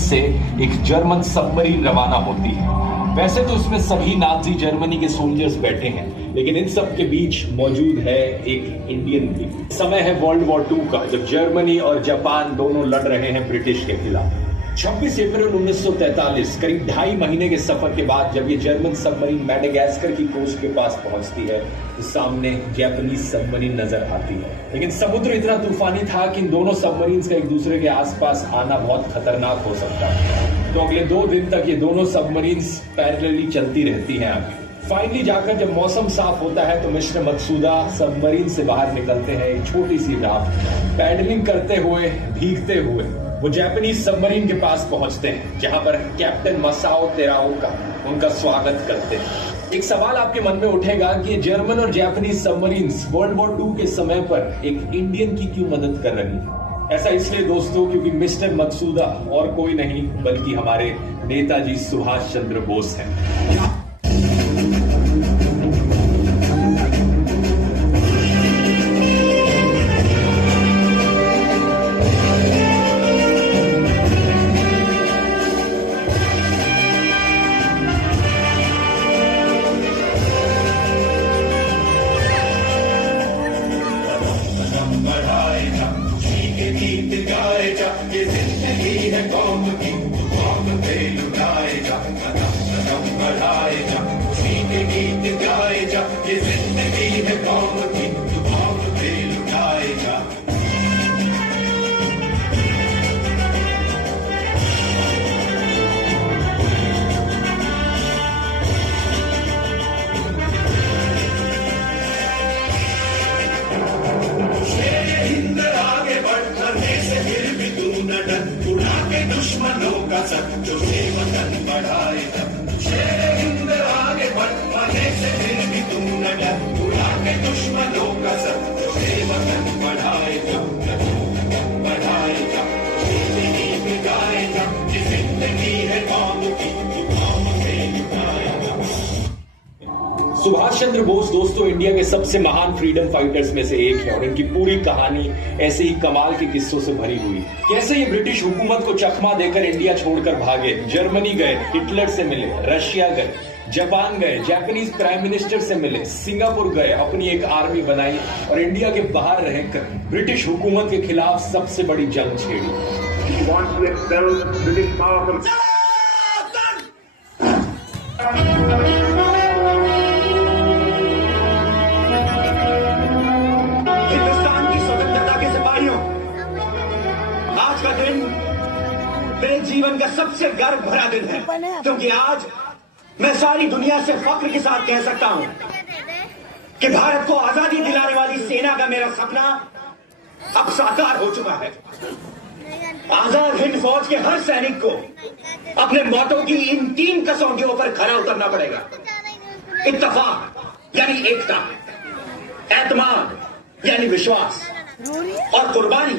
से एक German submarine रवाना होती है। वैसे तो इसमें सभी नाजी जर्मनी के सोल्जर्स बैठे हैं, लेकिन इन सब के बीच मौजूद है एक इंडियन भी। समय है वर्ल्ड वॉर 2 का, जब जर्मनी और जापान दोनों लड़ रहे हैं ब्रिटिश के खिलाफ। 26 अप्रैल 1943 करीब 2.5 महीने के सफर के बाद जब ये जर्मन सबमरीन मैडागास्कर की कोस्ट के पास पहुंचती है तो सामने जापानीज सबमरीन नजर आती है। लेकिन समुद्र इतना तूफानी था कि इन दोनों सबमरीन्स का एक दूसरे के आसपास आना बहुत खतरनाक हो सकता है। तो अगले 2 दिन तक ये दोनों सबमरीन्स पैरेलली चलती रहती हैं आगे। फाइनली जाकर जब मौसम साफ होता है तो मिस्टर मकसूदा सबमरीन से बाहर निकलते हैं एक छोटी सी राफ्ट, पैडलिंग करते हुए, भीगते हुए वो जापानीज सबमरीन के पास पहुंचते हैं, जहां पर कैप्टन मसाओ तेराओका उनका स्वागत करते हैं। एक सवाल आपके मन में उठेगा कि जर्मन और जापानीज सबमरीन्स वर्ल्ड वॉर 2 के समय पर एक इंडियन की क्यों मदद कर रही है? ऐसा इसलिए दोस्तों क्योंकि मिस्टर मकसूदा और कोई नहीं बल्कि हमारे नेताजी सुभाष चंद्र बोस हैं। ये जिंदगी है कौम की, कौम पे लुटाए जा, कदम बढ़ाए जा, खुशी के गीत गाए जा। ये जिंदगी है कौम की, कौम पे लुटाए जा। हिंद आगे बढ़ने से फिर भी तू न डर, उड़ा के दुश्मनों का सर जो वतन बढ़ाए जब। शेर हिंद आगे बढ़ने से फिर भी तू न डर, उड़ा के दुश्मनों का सर जो वतन बढ़ाए जब, बढ़ाए जब। जिंदगी बिगाड़े जब, ये जिंदगी है कौम की, कौम पे लुटाए जब। सुभाष चंद्र बोस दोस्तों इंडिया के सबसे महान फ्रीडम फाइटर्स में से एक है और इनकी पूरी कहानी ऐसे ही कमाल के किस्सों से भरी हुई। कैसे ये ब्रिटिश हुकूमत को चकमा देकर इंडिया छोड़कर भागे, जर्मनी गए, हिटलर से मिले, रशिया गए, जापान गए, जापानीज प्राइम मिनिस्टर से मिले, सिंगापुर गए, अपनी एक आर्मी बनाई और इंडिया के बाहर रहकर ब्रिटिश हुकूमत के खिलाफ सबसे बड़ी जंग छेड़ी। मेरे जीवन का सबसे गर्व भरा दिन है, क्योंकि आज मैं सारी दुनिया से फख्र के साथ कह सकता हूं कि भारत को आजादी दिलाने वाली सेना का मेरा सपना अब साकार हो चुका है। आजाद हिंद फौज के हर सैनिक को अपने मौतों की इन 3 कसौटियों पर खरा उतरना पड़ेगा। इत्तफाक यानी एकता, एतमाद यानी विश्वास और कुर्बानी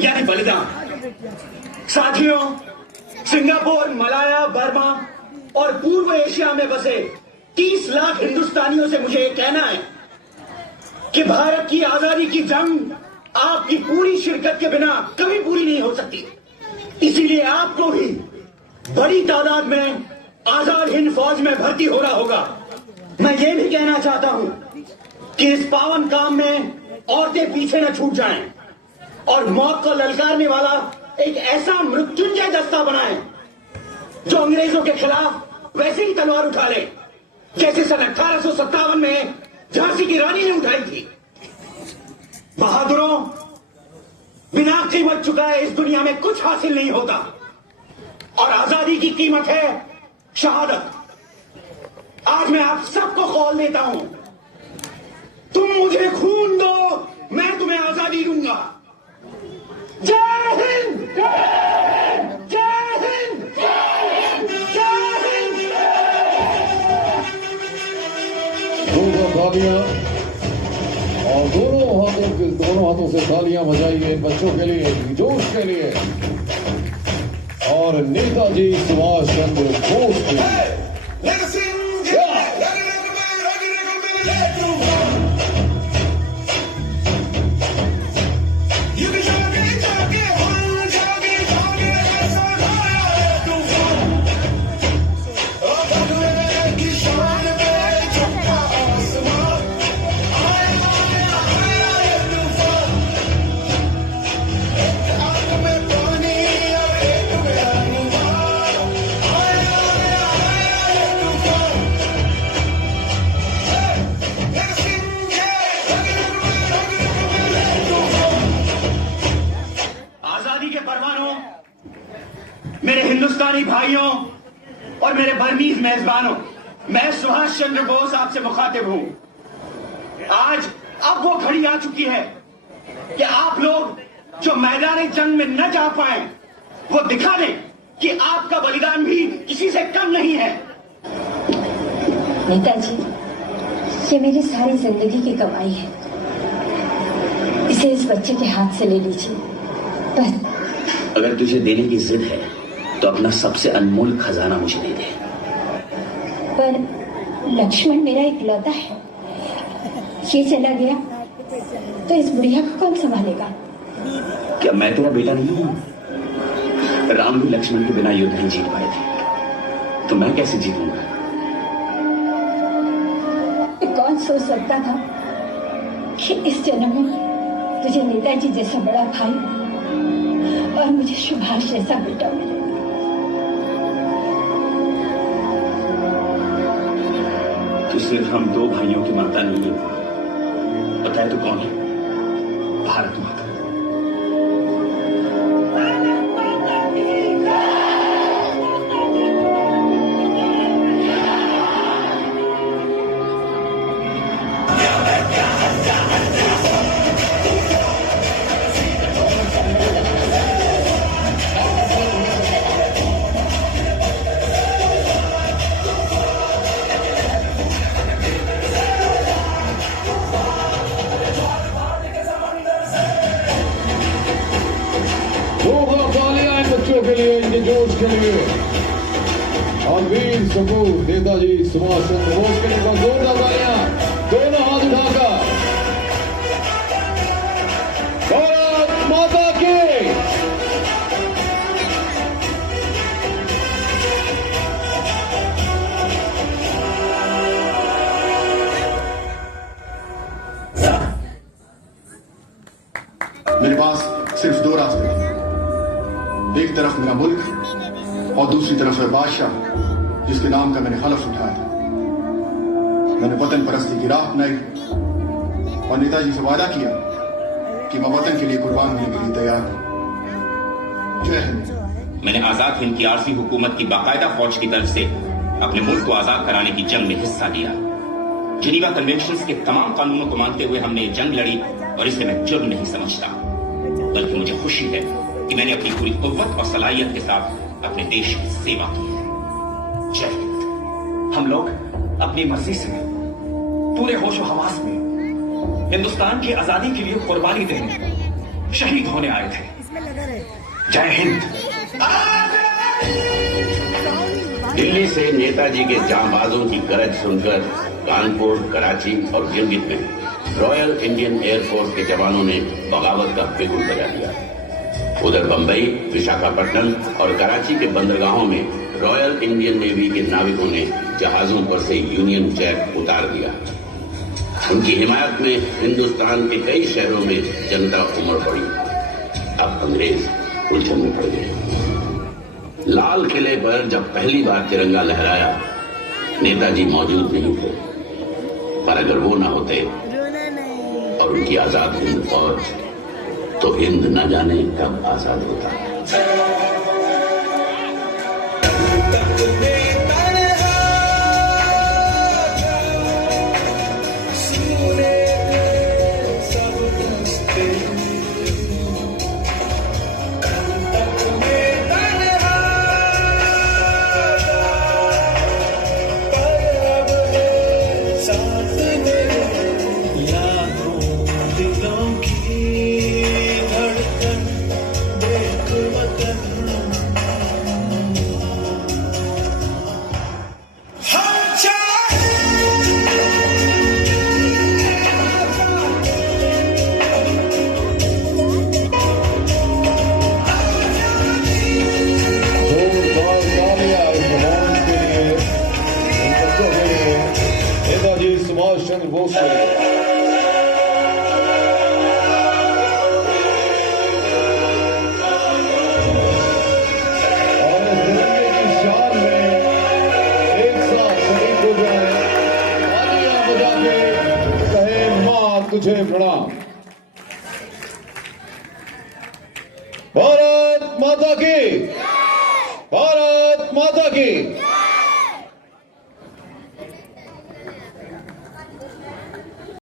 यानी बलिदान। साथियों, सिंगापुर, मलाया, बर्मा और पूर्व एशिया में बसे 30 लाख हिंदुस्तानियों से मुझे ये कहना है कि भारत की आजादी की जंग आपकी पूरी शिरकत के बिना कभी पूरी नहीं हो सकती। इसीलिए आपको भी बड़ी तादाद में आजाद हिंद फौज में भर्ती होना होगा। मैं ये भी कहना चाहता हूं कि इस पावन काम में औरतें पीछे न छूट जाएं और मौत को ललकारने वाला एक ऐसा मृत्युंजय दस्ता बनाए जो अंग्रेजों के खिलाफ वैसे ही तलवार उठा ले जैसे सन 1857 में झांसी की रानी ने उठाई थी। बहादुरों, बिना कीमत चुकाए इस दुनिया में कुछ हासिल नहीं होता और आजादी की कीमत है शहादत। आज मैं आप सबको कॉल देता हूं, तुम मुझे खून दो, मैं तुम्हें आजादी दूंगा। जय हिंद, जय हिंद, जय हिंद। दोनों तालियां और दोनों हाथों से तालियां बजाइए बच्चों के लिए, जोश के लिए और नेताजी सुभाष चंद्र बोस के लिए। मेरे हिंदुस्तानी भाइयों और मेरे बर्मीज मेजबानों, मैं सुभाष चंद्र बोस आपसे मुखातिब हूं। आज अब वो घड़ी आ चुकी है कि आप लोग जो मैदानी जंग में न जा पाए वो दिखा दें कि आपका बलिदान भी किसी से कम नहीं है। नेताजी, ये मेरी सारी जिंदगी की कमाई है, इसे इस बच्चे के हाथ से ले लीजिए बस। अगर तुझे देने की जिद है तो अपना सबसे अनमोल खजाना मुझे दे दे। पर लक्ष्मण मेरा इकलौता है, ये चला गया तो इस बुढ़िया को कौन संभालेगा? क्या मैं तेरा बेटा नहीं हूं? राम भी लक्ष्मण के बिना युद्ध नहीं जीत पाए थे, तो मैं कैसे जीतूंगा? कौन सोच सकता था कि इस जन्म में तुझे नेताजी जैसा बड़ा भाई और मुझे सुभाष जैसा बेटा मिलेगा। तू सिर्फ हम दो भाइयों की माता नहीं है, पता है तू कौन है? भारत माता। बच्चों के लिए, इनके जोश के लिए और वीर सपूत नेताजी सुभाष चंद्र बोस के लिए जोरदार तालियां, दोनों हाथ उठाकर। भारत माता की। मेरे पास सिर्फ दो रास्ते थे, एक तरफ मेरा मुल्क और दूसरी तरफ वह बादशाह जिसके नाम का मैंने हलफ उठाया था। मैंने वतन परस्ती की राह अपनाई और नेताजी से वादा किया कि मैं वतन के लिए कुर्बान होने के लिए तैयार हूं। जय हिंद। मैंने आजाद हिंद की आरसी हुकूमत की बाकायदा फौज की तरफ से अपने मुल्क को आजाद कराने की जंग में हिस्सा लिया। जिनीवा कन्वेंशंस के तमाम कानूनों को मानते हुए हमने ये जंग लड़ी और इसे मैं जुर्म नहीं समझता, बल्कि मुझे खुशी है कि मैंने अपनी पूरी कुव्वत और सलाहियत के साथ अपने देश की सेवा की है। जय हिंद। हम लोग अपनी मर्जी से पूरे होशो हवास में हिंदुस्तान की आजादी के लिए कुर्बानी देने, शहीद होने आए थे। जय हिंद। दिल्ली से नेताजी के जांबाजों की गरज सुनकर कानपुर, कराची और गिलगित में रॉयल इंडियन एयरफोर्स के जवानों ने बगावत का बिगुल बजा दिया। उधर बंबई, विशाखापट्टनम और कराची के बंदरगाहों में रॉयल इंडियन नेवी के नाविकों ने जहाजों पर से यूनियन जैक उतार दिया। उनकी हिमायत में हिंदुस्तान के कई शहरों में जनता उमड़ पड़ी। अब अंग्रेज उलझन में पड़ गए। लाल किले पर जब पहली बार तिरंगा लहराया, नेताजी मौजूद नहीं थे, पर अगर वो ना होते और उनकी आजाद हिंद फौज, तो हिंद न जाने कब आजाद होता। सुभाष चंद्र बोस के लिए। और इस तिरंगे की शान में एक साथ शरीक हो जाए, तालियां बजा के कहे मां तुझे प्रणाम। भारत माता की। माता की